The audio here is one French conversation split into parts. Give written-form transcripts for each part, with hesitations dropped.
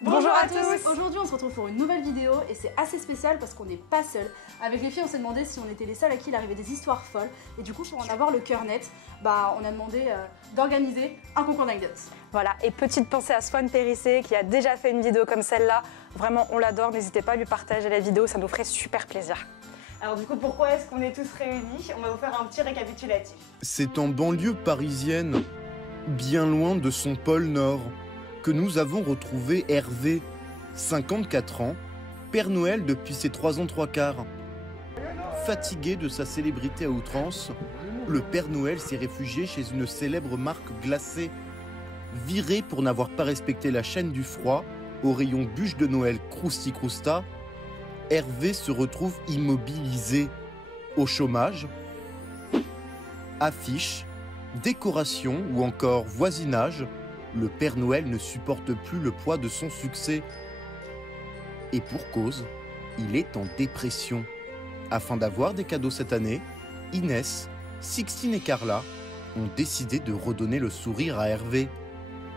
Bonjour à tous. Aujourd'hui on se retrouve pour une nouvelle vidéo et c'est assez spécial parce qu'on n'est pas seul. Avec les filles on s'est demandé si on était les seuls à qui il arrivait des histoires folles et du coup pour en avoir le cœur net, on a demandé d'organiser un concours d'anecdotes. Voilà, et petite pensée à Swan Périssé qui a déjà fait une vidéo comme celle-là. Vraiment on l'adore, n'hésitez pas à lui partager la vidéo, ça nous ferait super plaisir. Alors du coup, pourquoi est-ce qu'on est tous réunis? On va vous faire un petit récapitulatif. C'est en banlieue parisienne, bien loin de son pôle Nord, que nous avons retrouvé Hervé, 54 ans, Père Noël depuis ses 3 ans 3 quarts. Fatigué de sa célébrité à outrance, le Père Noël s'est réfugié chez une célèbre marque glacée. Viré pour n'avoir pas respecté la chaîne du froid, au rayon bûche de Noël Crousti Crousta, Hervé se retrouve immobilisé, au chômage, affiches, décorations ou encore voisinage. Le Père Noël ne supporte plus le poids de son succès. Et pour cause, il est en dépression. Afin d'avoir des cadeaux cette année, Inès, Sixtine et Carla ont décidé de redonner le sourire à Hervé.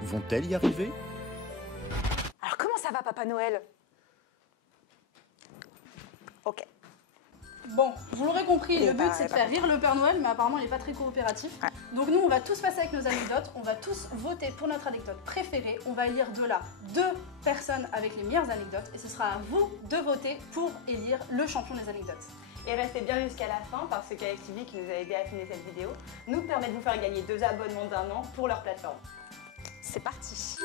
Vont-elles y arriver? Alors comment ça va Papa Noël? Ok. Bon, vous l'aurez compris, le but c'est de faire rire le Père Noël, mais apparemment il n'est pas très coopératif. Ouais. Donc nous on va tous passer avec nos anecdotes, on va tous voter pour notre anecdote préférée, on va élire de là 2 personnes avec les meilleures anecdotes et ce sera à vous de voter pour élire le champion des anecdotes. Et restez bien jusqu'à la fin parce que KF TV qui nous a aidé à filmer cette vidéo nous permet de vous faire gagner 2 abonnements d'1 an pour leur plateforme. C'est parti.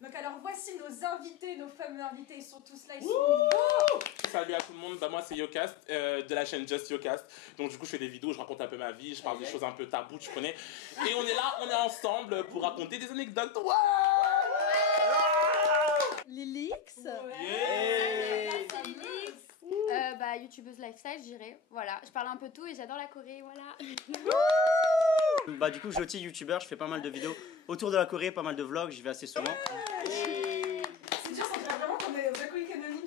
Donc alors voici nos invités, nos fameux invités, ils sont tous là, ils sont beaux. Salut à tout le monde, moi c'est Yocast de la chaîne Just Yocast. Donc du coup je fais des vidéos, je raconte un peu ma vie, je parle des choses un peu taboues, tu connais. Et on est là, on est ensemble pour raconter des anecdotes. Ouais. Lilix. Yeah. C'est Lilix. Youtubeuse lifestyle, j'irai. Voilà, je parle un peu tout et j'adore la Corée, voilà. Du coup, je suis aussi youtubeur, je fais pas mal de vidéos autour de la Corée, pas mal de vlogs, j'y vais assez souvent. C'est dur, ça dirait vraiment qu'on est aux alcooliques anonymes.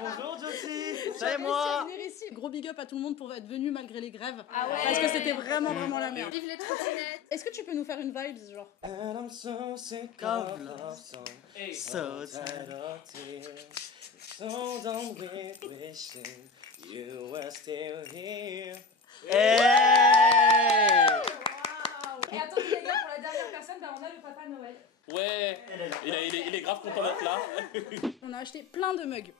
Bonjour Josie, c'est moi. Gros big up à tout le monde pour être venu malgré les grèves. Ah ouais. Parce que c'était vraiment la merde. Vive les trottinettes. Est-ce que tu peux nous faire une vibe genre? And I'm so sick of love song, so tired of tears, so done with wishing you were still here. Hey! Et attendez les gars, pour la dernière personne, on a le Papa Noël. Ouais, il est grave content d'être là. On a acheté plein de mugs.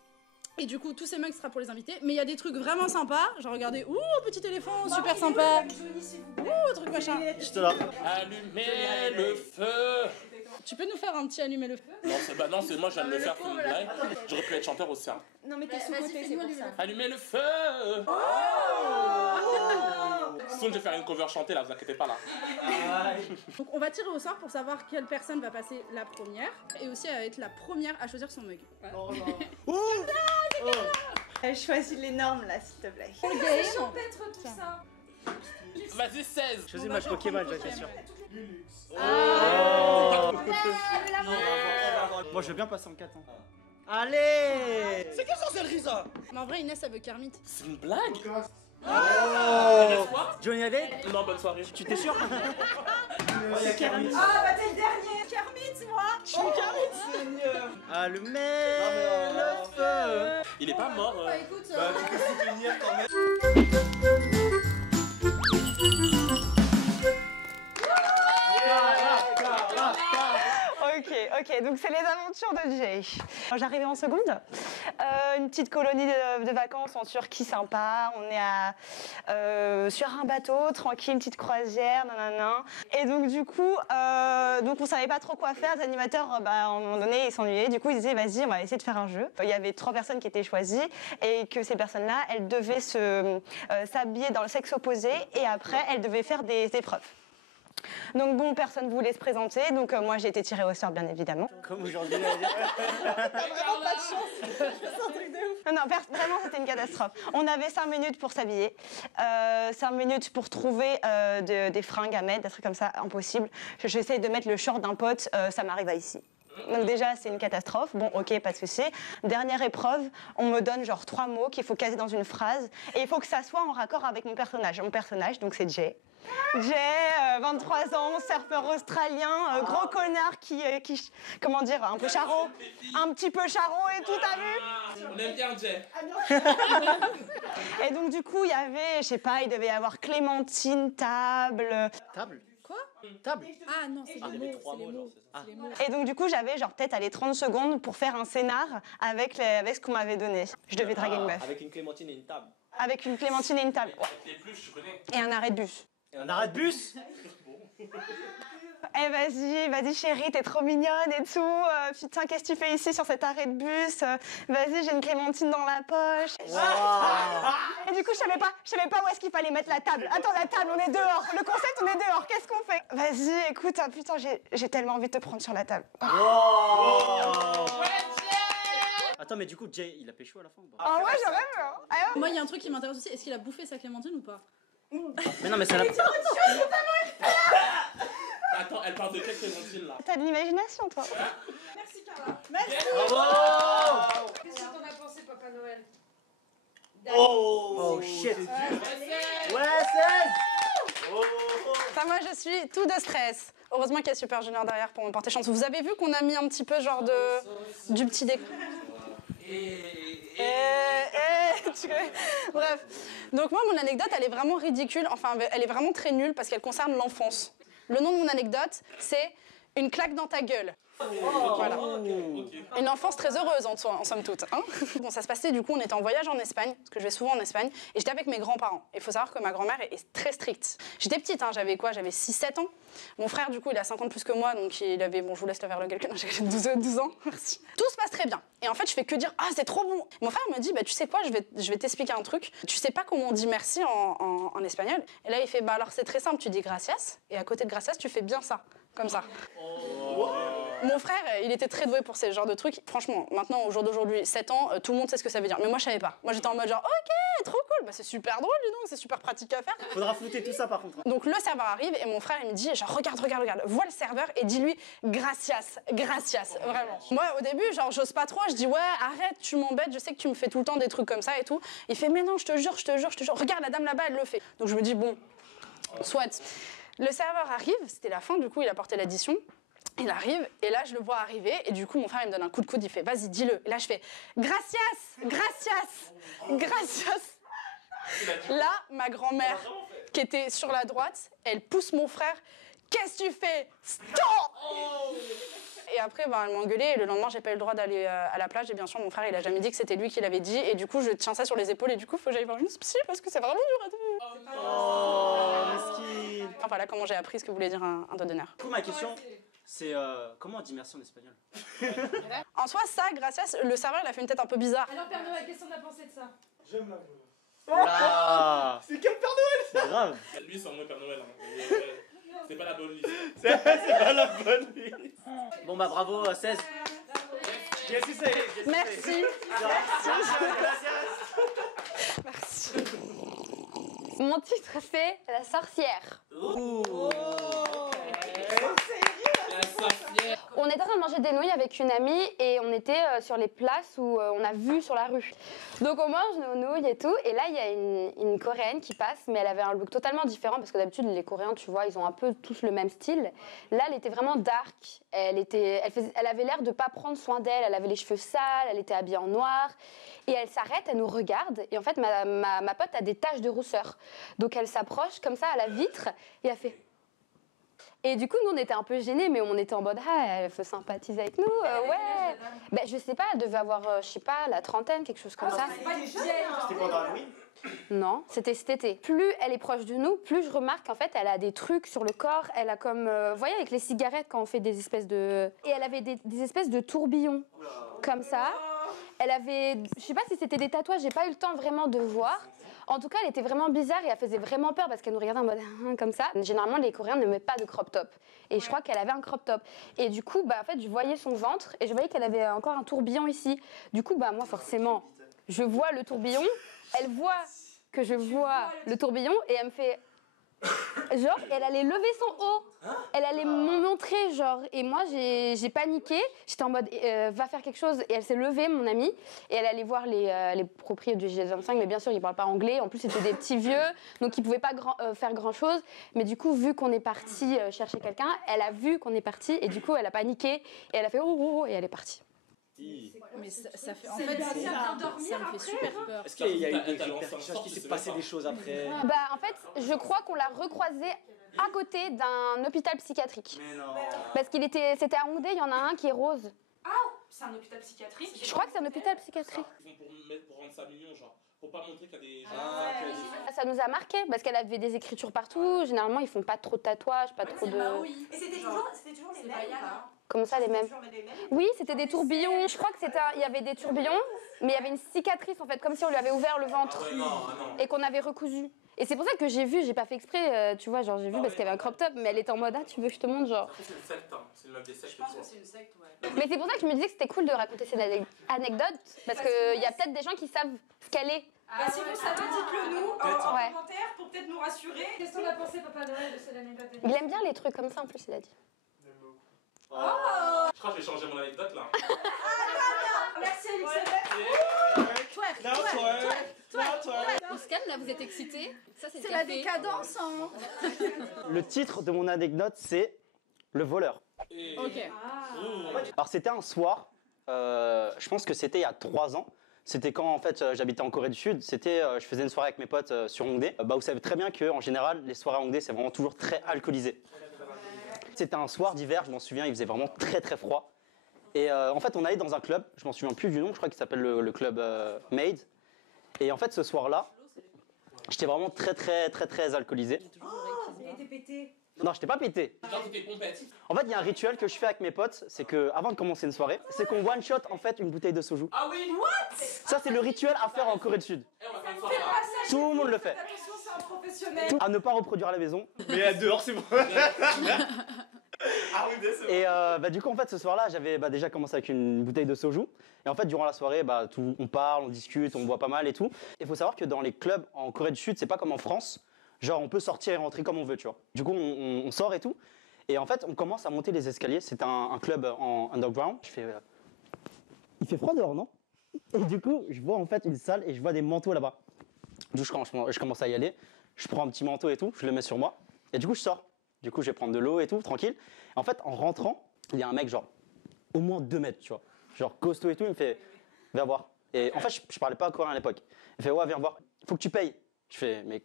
Et du coup, tous ces mugs sera pour les invités. Mais il y a des trucs vraiment sympas. Genre, regardez, petit éléphant, super sympa. Truc machin. Je te la. Allumez le feu. Tu peux nous faire un petit allumer le feu? Non, c'est moi, je viens de le faire pour une blague. J'aurais pu être chanteur aussi. Hein. Non mais t'es sous-côté, c'est pour ça. Allumez le feu. Sinon, je vais faire une cover chantée là, vous inquiétez pas là. Donc, on va tirer au sort pour savoir quelle personne va passer la première. Et aussi, elle va être la première à choisir son mug. Choisis les normes là, s'il te plaît. C'est champêtre tout ça. Vas-y, 16. Choisis le match Pokémon, bien sûr. Moi, je veux bien passer en 4 ans. Allez! C'est quelle sorcellerie ça? Mais en vrai, Inès, elle veut Kermit. C'est une blague? Johnny Hallyday? Non, bonne soirée. Tu t'es sûr? C'est Kermit. T'es le dernier. Kermit, moi. Je suis Kermit. Allumez le feu. Il est pas mort. Écoute, Tu peux soutenir quand même. Ok, donc c'est les aventures de Jay. J'arrivais en seconde, une petite colonie de vacances en Turquie sympa, on est sur un bateau, tranquille, une petite croisière, Et donc du coup, on savait pas trop quoi faire, les animateurs, à un moment donné, ils s'ennuyaient, du coup ils disaient vas-y, on va essayer de faire un jeu. Il y avait 3 personnes qui étaient choisies et que ces personnes-là, elles devaient s'habiller dans le sexe opposé et après, elles devaient faire des épreuves. Donc bon, personne voulait se présenter, donc moi j'ai été tirée au sort bien évidemment. Comme aujourd'hui, là. T'as vraiment pas de chance. C'est un truc de ouf. Non, vraiment c'était une catastrophe. On avait 5 minutes pour s'habiller, 5 minutes pour trouver des fringues à mettre, des trucs comme ça, impossible. J'essaie de mettre le short d'un pote, ça m'arrive à ici. Donc déjà, c'est une catastrophe. Bon, ok, pas de souci. Dernière épreuve, on me donne genre 3 mots qu'il faut caser dans une phrase. Et il faut que ça soit en raccord avec mon personnage. Mon personnage, donc c'est Jay. Jay, 23 ans, surfeur australien, gros connard qui, comment dire, un peu charreau. Un petit peu charreau et tout, t'as vu? On aime bien Jay. Et donc du coup, il y avait, je sais pas, il devait y avoir Clémentine, Table. Table. Quoi? Table. Ah non, c'est Ah, les il y avait mots. 3 C'est les mots, mots. genre, C'est les mots. Et donc du coup, j'avais genre peut-être allez 30 secondes pour faire un scénar avec ce qu'on m'avait donné. Je devais draguer une meuf. Avec une clémentine et une table. Avec une Clémentine et une table. Ouais. Les plus, je connais. Et un arrêt de bus. Et un arrêt de bus. Eh vas-y chérie, t'es trop mignonne et tout. Putain, qu'est-ce que tu fais ici sur cet arrêt de bus? Vas-y, j'ai une Clémentine dans la poche. Et du coup, je savais pas où est-ce qu'il fallait mettre la table. Attends, la table, on est dehors. Le concept, on est dehors. Qu'est-ce qu'on fait? Vas-y, écoute, ah, putain, j'ai tellement envie de te prendre sur la table. Attends, mais du coup, Jay, il a pécho à la fin ou pas? Ah ouais, j'aurais vu. Hein. Ah ouais. Moi, il y a un truc qui m'intéresse aussi. Est-ce qu'il a bouffé sa clémentine ou pas? Mais non, mais ça l'a. Attends, elle parle de quelle Clémentine là? T'as de l'imagination, toi. Merci, Carla. Merci. Bravo! Qu'est-ce que t'en as pensé, Papa Noël? Oh shit! Ouais, 16! Enfin, moi, je suis tout de stress. Heureusement qu'il y a Super Junior derrière pour me porter chance. Vous avez vu qu'on a mis un petit peu genre du petit décor. Bref. Donc moi, mon anecdote, elle est vraiment ridicule. Enfin, elle est vraiment très nulle parce qu'elle concerne l'enfance. Le nom de mon anecdote, c'est « Une claque dans ta gueule ». Voilà. Une enfance très heureuse en somme toute. Hein. Bon, ça se passait du coup, on était en voyage en Espagne, parce que je vais souvent en Espagne, et j'étais avec mes grands-parents. Il faut savoir que ma grand-mère est très stricte. J'étais petite, hein, j'avais 6-7 ans. Mon frère, du coup, il a 50 plus que moi, donc il avait, bon, je vous laisse le faire le calcul, j'ai 12 ans, merci. Tout se passe très bien. Et en fait, je fais que dire, ah, c'est trop bon. Mon frère me dit, bah, tu sais quoi, je vais t'expliquer un truc. Tu sais pas comment on dit merci en espagnol? Et là, il fait, bah, alors c'est très simple, tu dis gracias, et à côté de gracias, tu fais bien ça, comme ça. Mon frère, il était très doué pour ces genres de trucs. Franchement, maintenant, au jour d'aujourd'hui, 7 ans, tout le monde sait ce que ça veut dire. Mais moi, je savais pas. Moi, j'étais en mode genre, ok, trop cool, bah, c'est super drôle, dis donc, c'est super pratique à faire. Faudra flouter tout ça par contre. Donc le serveur arrive et mon frère, il me dit, genre, regarde, vois le serveur et dis-lui, gracias, vraiment. Moi, au début, genre, j'ose pas trop, je dis, ouais, arrête, tu m'embêtes, je sais que tu me fais tout le temps des trucs comme ça et tout. Il fait, mais non, je te jure, regarde, la dame là-bas, elle le fait. Donc je me dis, bon, soit. Le serveur arrive, c'était la fin, du coup, il a porté l'addition. Il arrive, et là, je le vois arriver, et du coup, mon frère, il me donne un coup de coude, il fait, vas-y, dis-le. Et là, je fais, gracias. Là, ma grand-mère, qui était sur la droite, elle pousse mon frère, qu'est-ce que tu fais? Stop! Et après, ben, elle m'a engueulé, et le lendemain, j'ai pas eu le droit d'aller à la plage, et bien sûr, mon frère, il a jamais dit que c'était lui qui l'avait dit, et du coup, je tiens ça sur les épaules, et du coup, faut que j'aille voir une psy, parce que c'est vraiment dur à dire. Oh, mesquine. Enfin, voilà comment j'ai appris ce que voulait dire un doigt d'honneur. Du coup, ma question, c'est comment on dit merci en espagnol? En soi, ça, gracias, le serveur, il a fait une tête un peu bizarre. Alors, Père Noël, qu'est-ce qu'on a pensé de ça? J'aime la voix. Ah. C'est quel Père Noël? C'est grave. Lui, c'est un nom Père Noël. Hein. C'est pas la bonne liste. C'est pas la bonne liste. Bon bah bravo 16. Qu'est-ce que c'est? Merci. Mon titre, c'est La sorcière. La sorcière. On était en train de manger des nouilles avec une amie et on était sur les places où on a vu sur la rue. Donc on mange nos nouilles et tout. Et là, il y a une Coréenne qui passe, mais elle avait un look totalement différent parce que d'habitude, les Coréens, tu vois, ils ont un peu tous le même style. Là, elle était vraiment dark. Elle avait l'air de pas prendre soin d'elle. Elle avait les cheveux sales, elle était habillée en noir. Et elle s'arrête, elle nous regarde. Et en fait, ma pote a des taches de rousseur. Donc elle s'approche comme ça à la vitre et elle fait... Et du coup, nous, on était un peu gênés, mais on était en mode, ah, elle veut sympathiser avec nous, ouais. Ben, je sais pas, elle devait avoir, je sais pas, la trentaine, quelque chose comme ça. C'était pendant Halloween? Non, c'était cet été. Plus elle est proche de nous, plus je remarque qu'en fait, elle a des trucs sur le corps. Elle a comme, vous voyez, avec les cigarettes, quand on fait des espèces de... Et elle avait des espèces de tourbillons, comme ça. Elle avait, je sais pas si c'était des tatouages, j'ai pas eu le temps vraiment de voir. En tout cas, elle était vraiment bizarre et elle faisait vraiment peur parce qu'elle nous regardait en mode comme ça. Généralement, les Coréens ne mettent pas de crop top. Et je crois qu'elle avait un crop top. Et du coup, bah, en fait, je voyais son ventre et je voyais qu'elle avait encore un tourbillon ici. Du coup, bah, moi, forcément, je vois le tourbillon. Elle voit que je vois le tourbillon et elle me fait... Genre, elle allait lever son haut. Elle allait me montrer, genre. Et moi, j'ai paniqué. J'étais en mode, va faire quelque chose. Et elle s'est levée, mon amie. Et elle allait voir les propriétaires du GS25. Mais bien sûr, ils ne parlent pas anglais. En plus, c'était des petits vieux. Donc, ils ne pouvaient pas faire grand-chose. Mais du coup, vu qu'on est parti chercher quelqu'un, elle a vu qu'on est parti. Et du coup, elle a paniqué. Et elle a fait oh, oh, oh, et elle est partie. Mais ça fait. En fait, ça me fait super peur. Est-ce qu'il y a eu des répercussions? Est-ce qu'il s'est passé des choses après? Bah, en fait, je crois qu'on l'a recroisé à côté d'un hôpital psychiatrique. Mais non. Parce c'était à Hongdae, il y en a un qui est rose. Ah, c'est un hôpital psychiatrique. Je crois que c'est un hôpital psychiatrique. Ils font pour rendre ça mignon, genre. Faut pas montrer qu'il y a des gens. Ça nous a marqué parce qu'elle avait des écritures partout. Généralement, ils font pas trop de tatouages, pas trop de. Et c'était toujours les mêmes. Comment ça, les mêmes? Oui, c'était des tourbillons. Je crois que il y avait des tourbillons, mais il y avait une cicatrice en fait, comme si on lui avait ouvert le ventre et qu'on avait recousu. Et c'est pour ça que j'ai pas fait exprès, tu vois, genre j'ai vu parce qu'il y avait un crop top, mais elle était en mode ah tu veux que je te montre genre. C'est une secte, hein. C'est une meuf des sectes. Je pense que c'est une secte, ouais. Mais c'est pour ça que je me disais que c'était cool de raconter cette anecdote parce qu'il y a peut-être des gens qui savent ce qu'elle est. Bah, si vous savez, dites-le nous en commentaire pour peut-être nous rassurer. Qu'est-ce qu'on a pensé, Papa Noël, de cette anecdote? Il aime bien les trucs comme ça en plus, il a dit. Je crois que je vais changer mon anecdote là. Merci Elisabeth. On se calme là, vous êtes excités? Ça, c'est la décadence, hein. Le titre de mon anecdote, c'est Le voleur. Ok. Alors c'était un soir, je pense que c'était il y a 3 ans. C'était quand en fait j'habitais en Corée du Sud. Je faisais une soirée avec mes potes sur Hongdae. Vous savez très bien que en général les soirées à Hongdae c'est vraiment toujours très alcoolisé. C'était un soir d'hiver, je m'en souviens, il faisait vraiment très très froid. Et en fait on allait dans un club, je m'en souviens plus du nom, je crois qu'il s'appelle le club Made. Et en fait ce soir-là, j'étais vraiment très alcoolisé. Il était pété. Non, j'étais pas pété. Genre t'étais pompette. En fait, il y a un rituel que je fais avec mes potes, c'est que avant de commencer une soirée, c'est qu'on one shot en fait une bouteille de soju. Ah oui. Ça c'est le rituel à faire en Corée du Sud. On va faire une soirée là. Tout le monde le fait. Attention, c'est un professionnel. À ne pas reproduire à la maison. Mais à dehors, c'est bon. Ah oui, c'est bon. Et du coup, en fait, ce soir-là, j'avais déjà commencé avec une bouteille de soju. Et en fait, durant la soirée, on parle, on discute, on boit pas mal et tout. Il faut savoir que dans les clubs en Corée du Sud, c'est pas comme en France. Genre, on peut sortir et rentrer comme on veut, tu vois. Du coup, on sort et tout. Et en fait, on commence à monter les escaliers. C'est un club en underground. Je fais... Il fait froid dehors, non? Et du coup, je vois en fait une salle et je vois des manteaux là-bas. Du coup, je commence à y aller. Je prends un petit manteau et tout, je le mets sur moi. Et du coup, je sors. Du coup, je vais prendre de l'eau et tout, tranquille. Et en fait, en rentrant, il y a un mec, genre, au moins 2 mètres, tu vois. Genre, costaud et tout, il me fait, viens voir. Et en fait, je parlais pas coréen à l'époque. Il fait, ouais, viens voir. Il faut que tu payes. Je fais, mais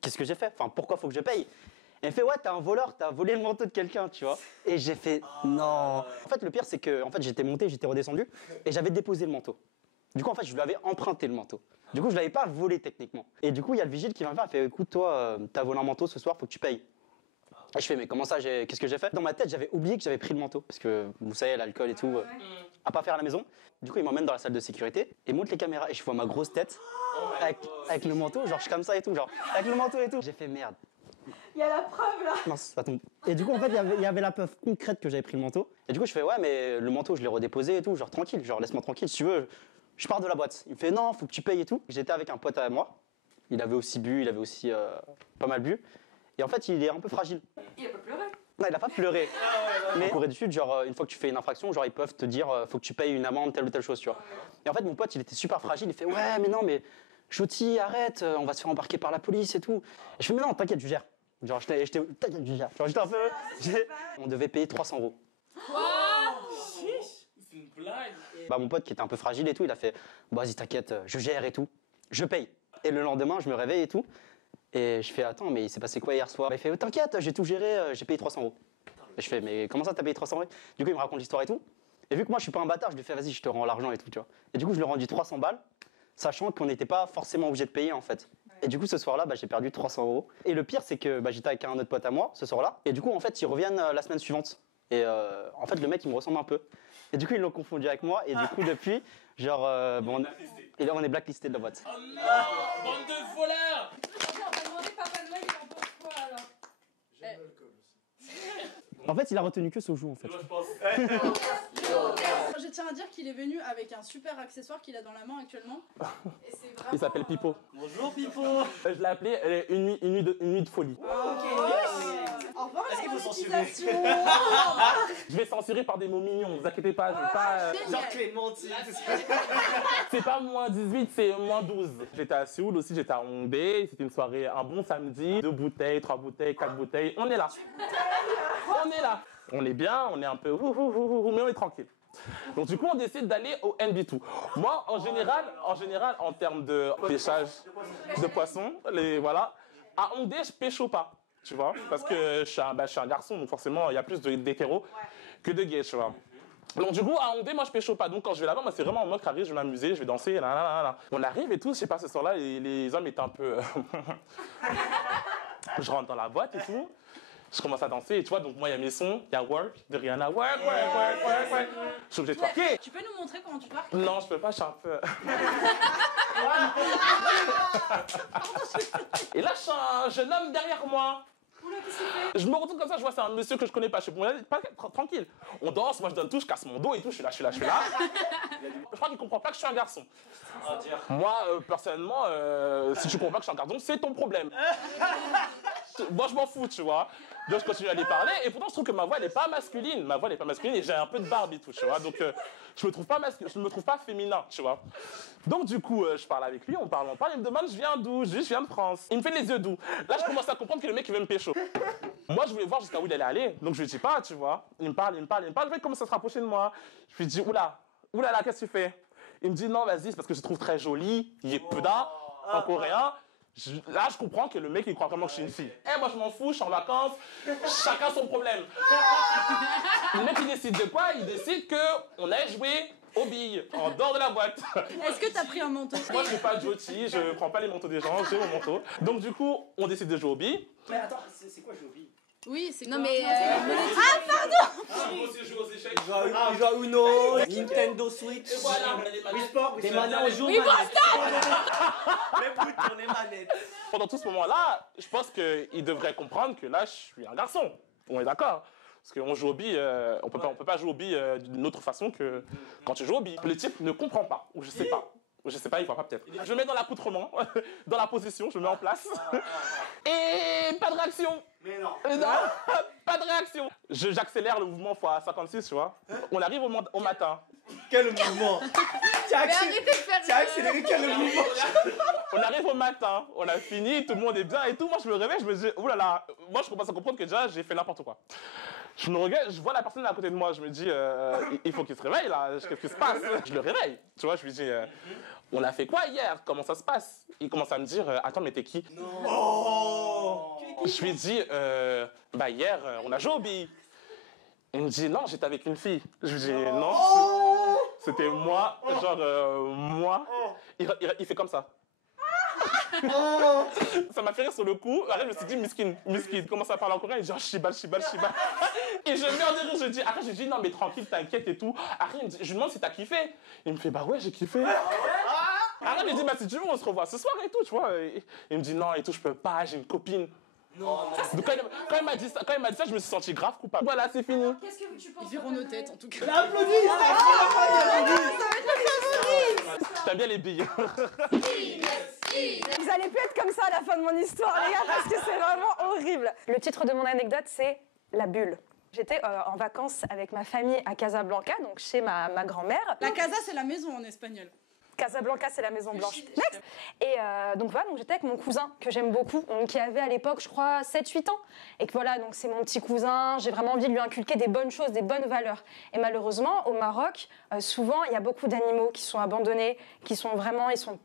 qu'est-ce que j'ai fait? Enfin, pourquoi faut que je paye? Et il fait, ouais, t'es un voleur, t'as volé le manteau de quelqu'un, tu vois. Et j'ai fait, non. En fait, le pire, c'est que fait, j'étais monté, j'étais redescendu, et j'avais déposé le manteau. Du coup, en fait, je lui avais emprunté le manteau. Du coup, je l'avais pas volé techniquement. Et du coup, il y a le vigile qui vient me voir, il fait, écoute, toi, t'as volé un manteau ce soir, faut que tu payes. Et je fais, mais comment ça, qu'est-ce que j'ai fait? Dans ma tête, j'avais oublié que j'avais pris le manteau. Parce que, vous savez, l'alcool et tout, à pas faire à la maison. Du coup, il m'emmène dans la salle de sécurité et monte les caméras. Et je vois ma grosse tête avec le manteau, genre je suis comme ça et tout, genre avec le manteau et tout. J'ai fait merde. Il y a la preuve là. Non, ça tombe. Et du coup, en fait, il y avait la preuve concrète que j'avais pris le manteau. Et du coup, je fais, ouais, mais le manteau, je l'ai redéposé et tout, genre tranquille, genre laisse-moi tranquille, si tu veux, je pars de la boîte. Il me fait, non, faut que tu payes et tout. J'étais avec un pote à moi. Il avait aussi bu, il avait aussi pas mal bu. Et en fait, il est un peu fragile. Il a pas pleuré. Non, il a pas pleuré. Mais en Corée du Sud, genre, une fois que tu fais une infraction, genre, ils peuvent te dire, faut que tu payes une amende, telle ou telle chose, tu vois. Et en fait, mon pote, il était super fragile. Il fait, ouais, mais non, mais Joti, arrête, on va se faire embarquer par la police et tout. Et je fais, mais non, t'inquiète, je gère. Genre, t'inquiète, je gère. Genre, j'étais un peu. On devait payer 300 €. C'est une blague. Mon pote qui était un peu fragile et tout, il a fait, vas-y, t'inquiète, je gère et tout. Je paye. Et le lendemain, je me réveille et tout. Et je fais, attends, mais il s'est passé quoi hier soir? Il fait, t'inquiète, j'ai tout géré, j'ai payé 300 €. Et je fais, mais comment ça, t'as payé 300 €? Du coup, il me raconte l'histoire et tout. Et vu que moi, je suis pas un bâtard, je lui fais, vas-y, je te rends l'argent et tout, tu vois. Et du coup, je lui ai rendu 300 balles, sachant qu'on n'était pas forcément obligé de payer, en fait. Et du coup, ce soir-là, j'ai perdu 300 €. Et le pire, c'est que j'étais avec un autre pote à moi, ce soir-là. Et du coup, en fait, ils reviennent la semaine suivante. Et en fait, le mec, il me ressemble un peu. Et du coup, ils l'ont confondu avec moi. Et du coup, depuis, genre, et là, on est blacklisté de la boîte. Oh non, bande de voleurs. On va demander Papa Noël, il en pense quoi alors? J'aime l'alcool aussi. En fait, il a retenu que Soju, en fait. Moi, je pense. Je tiens à dire qu'il est venu avec un super accessoire qu'il a dans la main actuellement. Et c'est Il s'appelle Pipo. Bonjour Pipo. Je l'ai appelé une nuit de folie. Au revoir, Est-ce qu'il faut censurer? monétisation. Je vais censurer par des mots mignons, ne vous inquiétez pas. Je vais pas Genre Clémentine. c'est pas moins 18, c'est moins 12. J'étais à Séoul aussi, j'étais à Hongdae. C'était une soirée, un bon samedi. 2 bouteilles, 3 bouteilles, 4 bouteilles. On est là. On est là. On est bien, on est un peu mais on est tranquille. Donc du coup, on décide d'aller au NB2. Moi, en général, en termes de pêchage de poissons, voilà, à Hongdae, je pêche pas, tu vois, parce que je suis un garçon, donc forcément, il y a plus d'hétéros que de gays, tu vois. Donc du coup, à Hongdae, moi, je pêche pas. Donc quand je vais là-bas, moi, c'est vraiment en mode carré, je vais m'amuser, je vais danser, là. On arrive et tout, je sais pas, ce soir-là, les hommes étaient un peu... Je rentre dans la boîte et tout. Je commence à danser, et tu vois, donc moi, il y a mes sons, il y a Work, de Rihanna, Work. Je suis obligé de twerker. Tu peux nous montrer comment tu twerk? Non, je peux pas, je suis un peu... Et là, je suis un jeune homme derrière moi. Oula, qu'est-ce qu'il fait? Je me retourne comme ça, je vois c'est un monsieur que je connais pas. Je suis bon, tranquille. On danse, moi je donne tout, je casse mon dos et tout, je suis là. Je crois qu'il comprend pas que je suis un garçon. Moi, personnellement, si tu comprends pas que je suis un garçon, c'est ton problème. Moi, je m'en fous, tu vois. Donc, je continue à lui parler. Et pourtant, je trouve que ma voix, elle est pas masculine. Ma voix, elle est pas masculine et j'ai un peu de barbe et tout, tu vois. Donc, je me trouve pas féminin, tu vois. Donc, du coup, je parle avec lui, on parle. Il me demande, je viens d'où? Je viens de France. Il me fait les yeux doux. Là, je commence à comprendre que le mec, il veut me pécho. Moi, je voulais voir jusqu'à où il allait aller. Donc, je lui dis pas, tu vois. Il me parle. Le mec commence à se rapprocher de moi. Je lui dis, oula là, qu'est-ce que tu fais? Il me dit, non, vas-y, c'est parce que je trouve très joli. Yepeda, en coréen. Là, je comprends que le mec, il croit vraiment que je suis une fille. Moi, je m'en fous, je suis en vacances, chacun son problème. Le mec, il décide de quoi? Il décide qu'on aille jouer aux billes, en dehors de la boîte. Est-ce que t'as pris un manteau? Moi, je suis pas Joti, je prends pas les manteaux des gens, j'ai mon manteau. Donc, du coup, on décide de jouer aux billes. Mais attends, c'est quoi jouer aux billes? Oui, c'est Non, quoi? mais. Je joue aux échecs. Il joue à Uno, Nintendo Switch. Et voilà, Wii Sport, des manettes, on joue Oui, bon, Même vous tournez manettes. Pendant tout ce moment-là, je pense qu'il devrait comprendre que là, je suis un garçon. On est d'accord? Parce qu'on joue aux billes, on peut pas jouer aux billes d'une autre façon que quand tu joues aux billes. Le type ne comprend pas, ou je sais pas. Je sais pas, il voit pas peut-être. Je me mets dans l'accoutrement, dans la position, je me mets en place. Et pas de réaction. Mais non. Non, pas de réaction. J'accélère le mouvement x56, tu vois. On arrive au matin. Quel mouvement? Mais arrêtez de faire Tu as accéléré quel mouvement? On arrive au matin, on a fini, tout le monde est bien et tout. Moi, je me réveille, je me dis, oulala. Moi, je commence à comprendre que déjà, j'ai fait n'importe quoi. Je me regarde, je vois la personne à côté de moi, je me dis, il faut qu'il se réveille là, qu'est-ce qui se passe? Je le réveille, tu vois, je lui dis, on a fait quoi hier? Comment ça se passe? Il commence à me dire, attends, mais t'es qui? Non. Je lui dis, bah hier, on a joué aux billes. Il me dit, non, j'étais avec une fille. Je lui dis, non, c'était moi, genre, moi. Il fait comme ça. Ça m'a fait rire sur le coup. Après, je me suis dit, miskin. Il commence à parler en coréen. Il dit, oh, shibal. Et je meurs de rire. Après, je dis, non, mais tranquille, t'inquiète et tout. Après, je lui demande si t'as kiffé. Il me fait, bah ouais, j'ai kiffé. Après, je lui dis, bah si tu veux, on se revoit ce soir et tout, tu vois. Il me dit, non, et tout, je peux pas, j'ai une copine. Non. Donc, quand il m'a dit ça, je me suis senti grave coupable. Voilà, c'est fini. Qu'est-ce que tu penses? Ils verront nos têtes en tout cas. Applaudis. T'aimes bien les billes. Vous allez plus être comme ça à la fin de mon histoire, les gars, parce que c'est vraiment horrible. Le titre de mon anecdote, c'est La bulle. J'étais en vacances avec ma famille à Casablanca, donc chez ma grand-mère. La casa, c'est la maison en espagnol. Casablanca, c'est la Maison Blanche. Next. Et donc voilà, donc j'étais avec mon cousin que j'aime beaucoup, donc, qui avait à l'époque, je crois, 7-8 ans. Et que voilà, donc c'est mon petit cousin, j'ai vraiment envie de lui inculquer des bonnes choses, des bonnes valeurs. Et malheureusement, au Maroc, souvent, il y a beaucoup d'animaux qui sont abandonnés, ils sont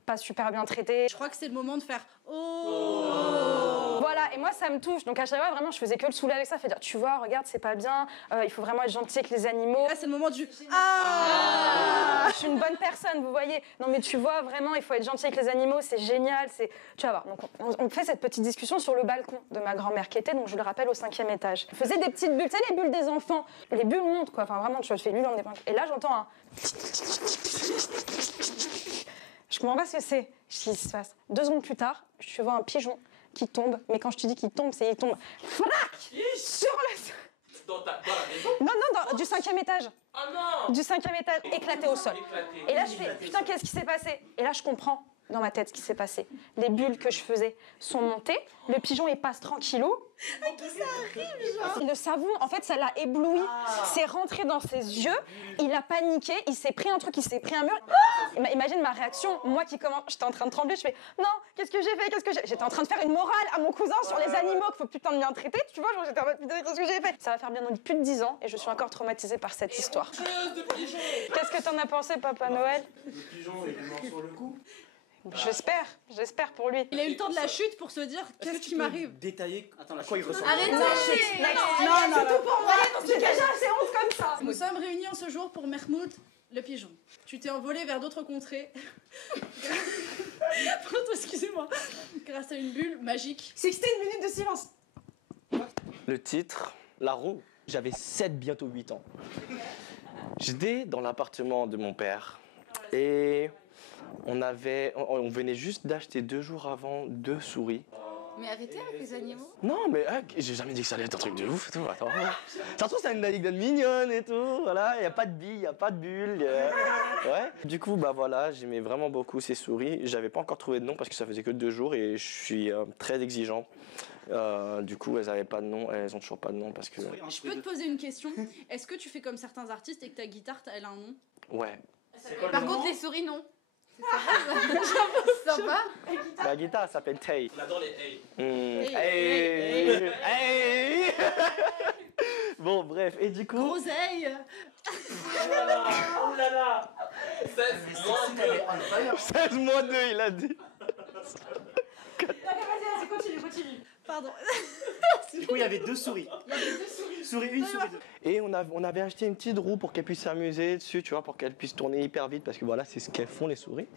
pas super bien traités. Je crois que c'est le moment de faire oh. Voilà, et moi ça me touche. Donc à chaque fois, vraiment, je faisais que le saouler avec ça, faire dire, tu vois, regarde, c'est pas bien, il faut vraiment être gentil avec les animaux. Là, c'est le moment du ah. Je suis une bonne personne, vous voyez. Non, mais tu vois, vraiment, il faut être gentil avec les animaux, c'est génial. Tu vas voir. Donc on fait cette petite discussion sur le balcon de ma grand-mère qui était, donc je le rappelle, au 5e étage. On faisait des petites bulles, tu sais, les bulles des enfants. Les bulles montent, quoi. Enfin, vraiment, tu vois, je fais l'huile en épingle. Et là, j'entends un. Je comprends pas ce que c'est. Je dis, qu'est-ce qui se passe? 2 secondes plus tard, je vois un pigeon qui tombe. Mais quand je te dis qu'il tombe, c'est il tombe. Frac sur le. Dans la maison? Non, du 5e étage. Oh non! Du 5e étage, éclaté au sol. Éclaté. Et là, je fais, putain, qu'est-ce qui s'est passé? Et là, je comprends. dans ma tête ce qui s'est passé. Les bulles que je faisais sont montées, le pigeon il passe tranquillou. À qui ça arrive, genre? Le savon, en fait, ça l'a ébloui. C'est rentré dans ses yeux, il a paniqué, il s'est pris un truc, il s'est pris un mur. Imagine ma réaction, moi qui commence, j'étais en train de trembler, je fais non, qu'est-ce que j'ai fait, J'étais en train de faire une morale à mon cousin sur les animaux qu'il faut putain de bien traiter, tu vois, genre j'étais en mode putain, qu'est-ce que j'ai fait? Ça va faire bien plus de 10 ans et je suis encore traumatisée par cette histoire. Qu'est-ce que t'en as pensé, Papa Noël? Le pigeon, il est mort sur le coup. J'espère pour lui. Il a eu le temps de la chute pour se dire qu'est-ce qui m'arrive. Détailler Attends, à quoi il ressemble. Arrêtez! Non, Non, pour moi, dans ce cas-là, c'est honte comme ça. Nous sommes réunis en ce jour pour Mermoud, le pigeon. Tu t'es envolé vers d'autres contrées. Pardon, excusez-moi. Grâce à une bulle magique. C'est que c'était une minute de silence. Le titre, La roue. J'avais 7, bientôt 8 ans. J'étais dans l'appartement de mon père et on venait juste d'acheter 2 jours avant 2 souris. Mais arrêtez avec les animaux. Non, mais j'ai jamais dit que ça allait être un truc de ouf et tout. Attends. Ça se trouve, c'est une anecdote mignonne et tout. Voilà, il n'y a pas de billes, il n'y a pas de bulles. Ouais. Du coup, bah voilà, j'aimais vraiment beaucoup ces souris. J'avais pas encore trouvé de nom parce que ça faisait que 2 jours et je suis très exigeant. Du coup, elles n'avaient pas de nom, elles ont toujours pas de nom parce que. Je peux te poser une question? Est-ce que tu fais comme certains artistes et que ta guitare, elle a un nom? Ouais. Par contre, les souris, non. C'est sympa. La guitare elle s'appelle Tay. On adore les Hey. Hey. Hey. Bon, bref, et du coup. Groseille. Oh là là 16 moins 2, il a dit. Vas-y, continue. Pardon. Du coup, il y avait 2 souris. Souris 1, souris 2. Et on avait acheté une petite roue pour qu'elle puisse s'amuser dessus, tu vois, pour qu'elle puisse tourner hyper vite, parce que voilà, c'est ce qu'elles font les souris.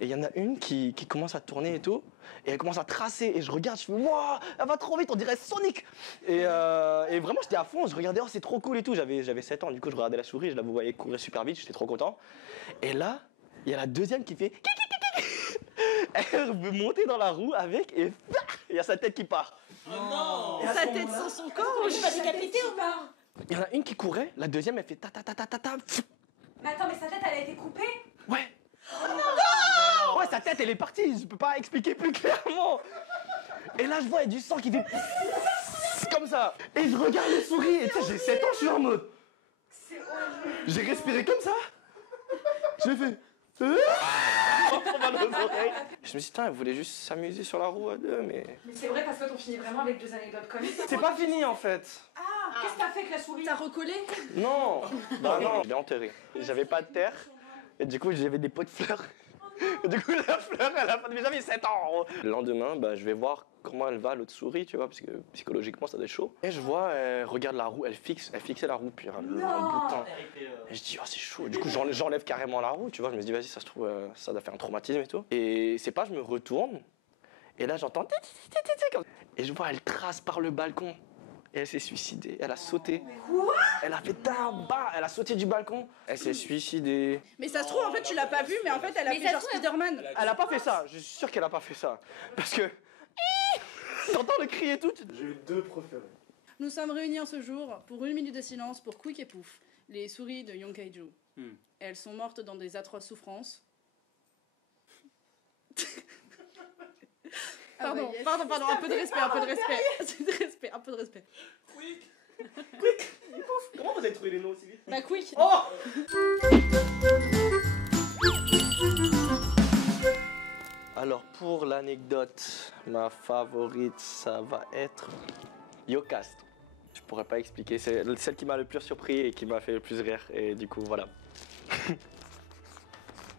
Et il y en a une qui commence à tourner et tout, et elle commence à tracer, et je regarde, je fais waouh, elle va trop vite, on dirait Sonic. Et vraiment, j'étais à fond, je regardais, oh, c'est trop cool et tout. J'avais 7 ans, du coup, je regardais la souris, je la voyais courir super vite, j'étais trop content. Et là, il y a la deuxième qui fait. Elle veut monter dans la roue avec, et il y a sa tête qui part. Non. Sa tête sans son corps. Je vais décapiter ou pas? Il y en a une qui courait, la deuxième, elle fait ta ta ta ta ta ta. Mais attends, mais sa tête, elle a été coupée? Ouais. Non. Ouais, sa tête, elle est partie. Je peux pas expliquer plus clairement. Et là, je vois, il y a du sang qui fait comme ça. Et je regarde les souris. Et tu sais, j'ai 7 ans, je suis en mode. J'ai respiré comme ça. J'ai fait. Trop mal aux oreilles. Je me suis dit, putain, elle voulait juste s'amuser sur la roue à 2, mais. Mais c'est vrai parce que t'en finis vraiment avec 2 anecdotes comme ça. C'est pas fini en fait. Ah, qu'est-ce que t'as fait avec la souris? T'as recollé? Non. Bah non, je l'ai enterré. J'avais pas de terre. Et du coup, j'avais des pots de fleurs. Et du coup, la fleur, elle a pas de. Mais j'avais 7 ans. Le lendemain, bah, je vais voir comment elle va, l'autre souris, tu vois, parce que psychologiquement, ça doit être chaud. Et je vois, elle regarde la roue, elle fixait la roue depuis un bout de temps. Et je dis, oh, c'est chaud. Du coup, j'enlève carrément la roue, tu vois. Je me dis, vas-y, ça se trouve, ça doit faire un traumatisme et tout. Et c'est pas, je me retourne. Et là, j'entends. Et je vois, elle trace par le balcon. Et elle s'est suicidée. Elle a sauté. Quoi? Elle a fait tabac. Elle a sauté du balcon. Elle s'est suicidée. Mais ça se trouve, en fait, tu l'as pas vu, mais en fait, elle a fait genre Spider-Man. Elle a pas fait ça. Je suis sûr qu'elle a pas fait ça. Parce que. T'entends le cri et tout. J'ai eu 2 préférés. Nous sommes réunis en ce jour pour 1 minute de silence pour Quick et Pouf, les souris de Yonkaidu. Elles sont mortes dans des atroces souffrances. Pardon, un peu de respect. Un peu de respect. Comment vous avez trouvé les noms aussi vite? Bah, Quick. Oh. Alors pour l'anecdote, ma favorite, ça va être Yocast. Je pourrais pas expliquer, c'est celle qui m'a le plus surpris et qui m'a fait le plus rire. Et du coup, voilà.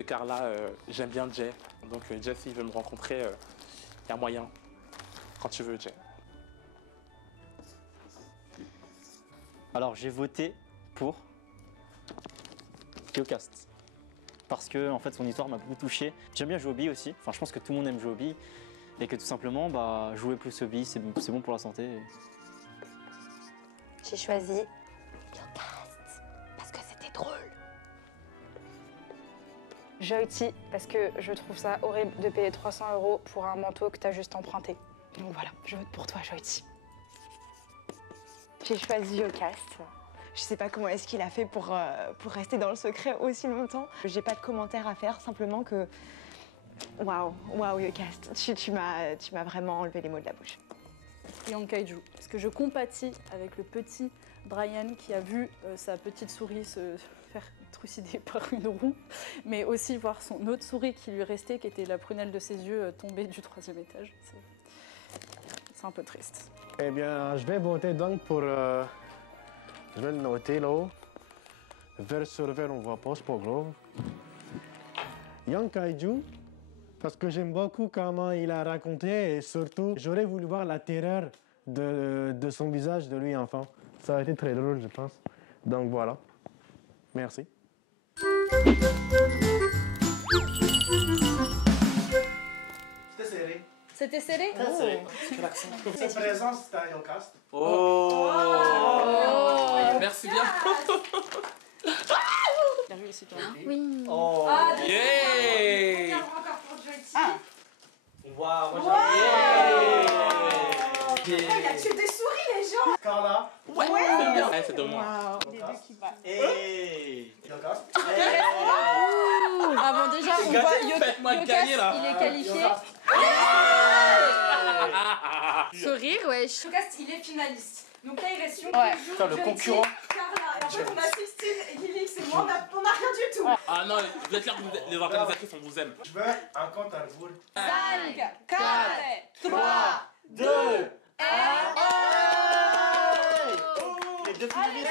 Car là, j'aime bien Jay. Donc Jay, s'il veut me rencontrer, y a moyen. Quand tu veux, Jay. Alors j'ai voté pour Yocast. Parce que en fait son histoire m'a beaucoup touché. J'aime bien jouer au billes aussi. Enfin je pense que tout le monde aime jouer au billes. Et que tout simplement bah, jouer plus au billes c'est bon pour la santé. J'ai choisi Yocast parce que c'était drôle. Joyty, parce que je trouve ça horrible de payer 300 € pour un manteau que t'as juste emprunté. Donc voilà, je vote pour toi, Joyty. J'ai choisi Yocast. Je sais pas comment est-ce qu'il a fait pour rester dans le secret aussi longtemps. J'ai pas de commentaires à faire, simplement que Waouh, Yocast, tu m'as vraiment enlevé les mots de la bouche. Young Kaiju, parce que je compatis avec le petit Brian qui a vu sa petite souris se faire trucider par une roue, mais aussi voir son autre souris qui lui restait, qui était la prunelle de ses yeux, tomber du 3e étage. C'est un peu triste. Eh bien, je vais voter donc pour... je vais le noter là-haut. Vert sur vert, on voit pas, c'est pas grave. Young Kaiju, parce que j'aime beaucoup comment il a raconté et surtout, j'aurais voulu voir la terreur de son visage de lui enfant. Ça aurait été très drôle, je pense. Donc voilà. Merci. C'était serré. C'était serré? Très serré. Cette présence, c'était un Yocast. Oh. Merci bien. T'as réussi toi, hein? Oui. Oh. Yeah. Encore pour Joyty. Waouh, moi j'ai... Il a tué des souris, les gens. Carla. Ouais. C'est bien. Ouais, c'est de moi. Hey. Yocast. Ah bon, déjà, on voit Faites-moi gagner, là. il est qualifié. Sourire, wesh. Yocast, il est finaliste. Donc là, il reste Young Ouais. Kaiju, Putain, le Joyty, concurrent. Carla. Et en fait, on a Sistine et Lilix et moi, on a rien du tout. Ah non, vous êtes clair que les organisatrices, on vous aime. Je veux un compte à rebours. 5, 4, 3, 2, 1. Les deux finalistes.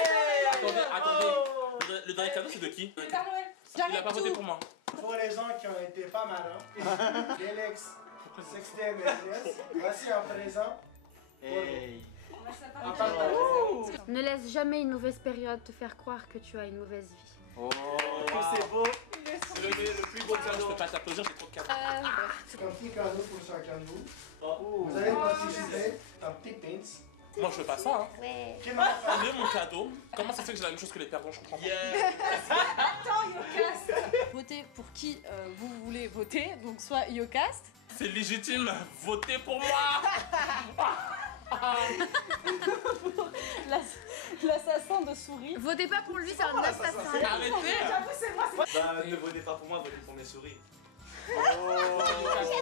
Attendez. Le dernier cadeau, c'est de qui? Le Père Noël. Il a pas voté pour moi. Pour les gens qui ont été pas malins, Alex, Sextem et Inès, voici un présent. Hey. Ne laisse jamais une mauvaise période te faire croire que tu as une mauvaise vie. Oh, c'est beau. C'est le plus beau cadeau. Je peux pas t'applaudir, j'ai trop de cadeaux. C'est un petit cadeau pour chacun de vous. Vous allez participer un petit pins. Moi, je fais pas ça, hein. Ouais. Qui m'a fait Prenez mon cadeau. Comment ça fait que j'ai la même chose que les perdants? Je comprends pas. Attends, Yocast. Votez pour qui vous voulez voter, donc soit Yocast. C'est légitime. Votez pour moi. L'assassin de souris. Votez pas pour lui, c'est un assassin. Arrêtez. J'avoue, c'est moi. Bah, ne votez pas pour moi, votez pour mes souris.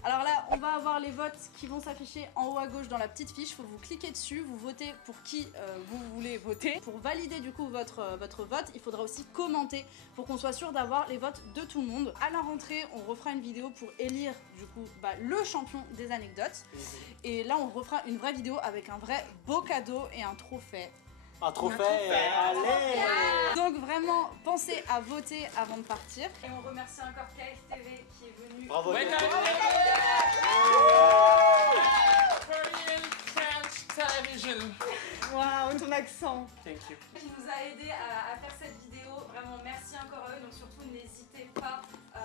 Alors là, on va avoir les votes qui vont s'afficher en haut à gauche dans la petite fiche. Faut vous cliquer dessus, vous votez pour qui vous voulez voter. Pour valider du coup votre vote, il faudra aussi commenter pour qu'on soit sûr d'avoir les votes de tout le monde. À la rentrée, on refera une vidéo pour élire du coup le champion des anecdotes. Et là, on refera une vraie vidéo avec un vrai beau cadeau et un trophée. Un trophée, allez. Donc vraiment, pensez à voter avant de partir. Et on remercie encore KFTV qui est venu. Bravo. Ouais, Korean French Television. Waouh, ton accent. Thank you. Qui nous a aidé à faire cette vidéo. Vraiment, merci encore à eux. Donc surtout, n'hésitez pas à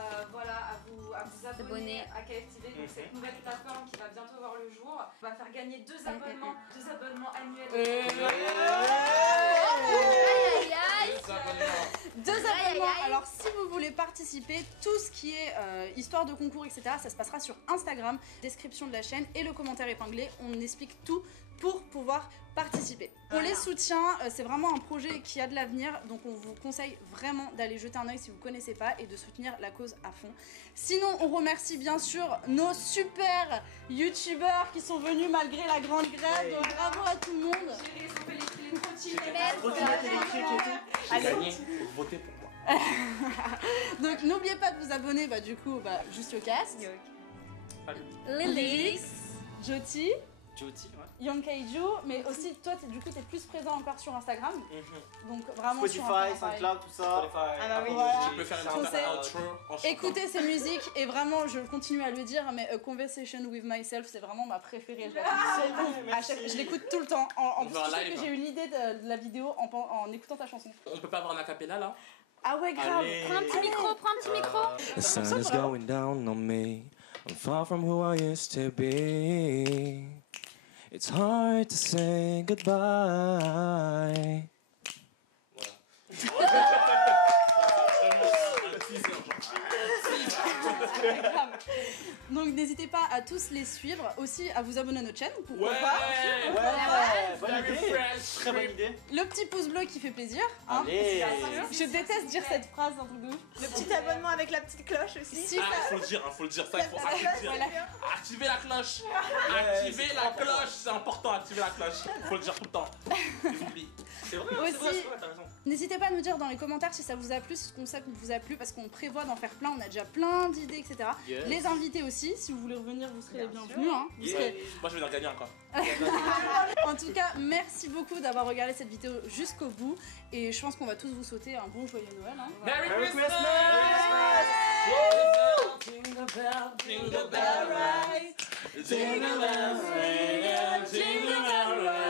vous abonner à KFTV. Donc cette nouvelle plateforme qui va bientôt voir le jour. On va faire gagner 2 abonnements annuels. Deux abonnements. Alors si vous voulez participer, tout ce qui est histoire de concours, etc., ça se passera sur Instagram, description de la chaîne et le commentaire épinglé. On explique tout pour pouvoir participer. On les soutient, c'est vraiment un projet qui a de l'avenir, donc on vous conseille vraiment d'aller jeter un œil si vous ne connaissez pas et de soutenir la cause à fond. Sinon, on remercie bien sûr nos super youtubeurs qui sont venus malgré la grande grève, donc bravo à tout le monde. Les trottinettes. J'ai gagné. Votez pour moi. Donc n'oubliez pas de vous abonner, du coup, juste Yocast, Lilix, Joti, Young Kaiju, mais aussi toi du coup t'es plus présent encore sur Instagram, donc vraiment sur Spotify, Instagram, SoundCloud, tout ça. Ah bah oui. Tu peux faire une petite outro en chantant. écoutez ces musiques et vraiment je continue à le dire, mais A Conversation with Myself c'est vraiment ma préférée, je la trouve je l'écoute tout le temps, en plus On va tu en sais live. que j'ai eu l'idée de la vidéo en écoutant ta chanson. On peut pas avoir un acapella là? Ah ouais grave. Allez. Prends un petit micro, prends un petit micro. The sun is going down on me. I'm far from who I used to be. It's hard to say goodbye. Voilà. Donc n'hésitez pas à tous les suivre, aussi à vous abonner à notre chaîne, pourquoi Ouais, pas. bonne idée. Très bonne idée. Le petit pouce bleu qui fait plaisir. Hein. Allez. Je déteste dire cette phrase, un truc de ouf. Le petit abonnement avec la petite cloche aussi. Si, faut le dire, ça il faut activer la cloche. Activer la cloche, c'est important, activer la cloche. Faut le dire tout le temps. Ils oublient. C'est vrai, Aussi, c'est vrai, t'as raison. N'hésitez pas à nous dire dans les commentaires si ça vous a plu, si ce concept vous a plu, parce qu'on prévoit d'en faire plein, on a déjà plein d'idées, etc. Yes. Les invités aussi, si vous voulez revenir, vous serez les bienvenus. Hein. Vous serez... Moi je vais en gagner encore. En tout cas, merci beaucoup d'avoir regardé cette vidéo jusqu'au bout, et je pense qu'on va tous vous souhaiter un bon joyeux Noël. Hein. Merry Christmas! Jingle bell, jingle bell, right. Jingle bells ring and jingle bell right.